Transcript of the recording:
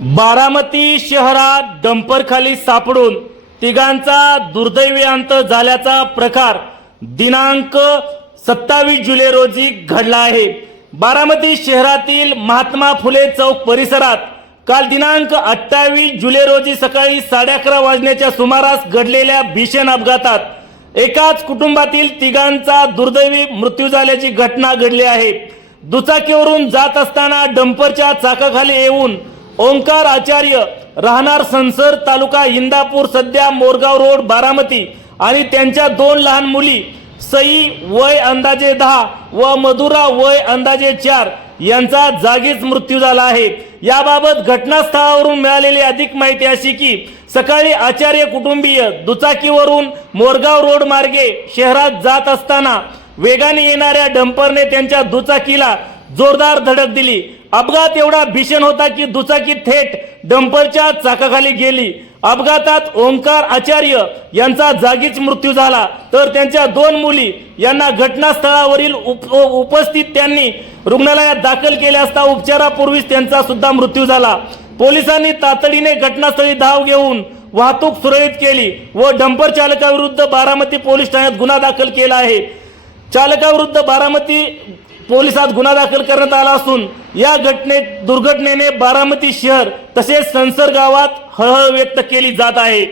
बारामती शहरात डंपरखाली सापडून तिघांचा दुर्दैवी अंत झाल्याचा प्रकार दिनांक सत्तावीस जुलै रोजी घडला आहे. बारामती शहरातील महात्मा फुले चौक परिसरात काल दिनांक अठ्ठावीस जुलै रोजी सकाळी साडे अकरा वाजण्याच्या सुमारास घडलेल्या भीषण अपघातात एकाच कुटुंबातील तिघांचा दुर्दैवी मृत्यू झाल्याची घटना घडली आहे. दुचाकीवरून जात असताना डंपरच्या चाकाखाली येऊन ओंकार आचार्य राहणार संसर तालुका इंदापूर सध्या मोरगाव रोड बारामती. आणि त्यांच्या दोन लहान मुली सई वय अंदाजे दहा व मधुरा वय अंदाजे चार यांचा जागीच मृत्यू झाला आहे. याबाबत घटनास्थळावरून मिळालेली अधिक माहिती अशी की सकाळी आचार्य कुटुंबीय दुचाकीवरून मोरगाव रोड मार्गे शहरात जात असताना वेगाने येणाऱ्या डंपरने त्यांच्या दुचाकीला जोरदार धडक दिली. अपघात एवढा भीषण होता की दुचाकी थेट डंपरच्या चाकाखाली गेली. अपघातात ओंकार आचार्य यांचा जागीच मृत्यू झाला. तर त्यांच्या दोन मुली यांना घटनास्थळावरील उप उपस्थित त्यांनी रुग्णालयात दाखल केले असता उपचारापूर्वीच त्यांचा सुद्धा मृत्यू झाला. पोलिसांनी तातडीने घटनास्थळी धाव घेऊन वाहतूक सुरळीत केली व डंपर चालकाविरुद्ध बारामती पोलीस ठाण्यात गुन्हा दाखल केला आहे. चालकाविरुद्ध बारामती पोलिसात गुन्हा दाखल करण्यात आला असून या घटनेत दुर्घटनेने बारामती शहर तसेच संसर गावात हळहळ व्यक्त केली जात आहे.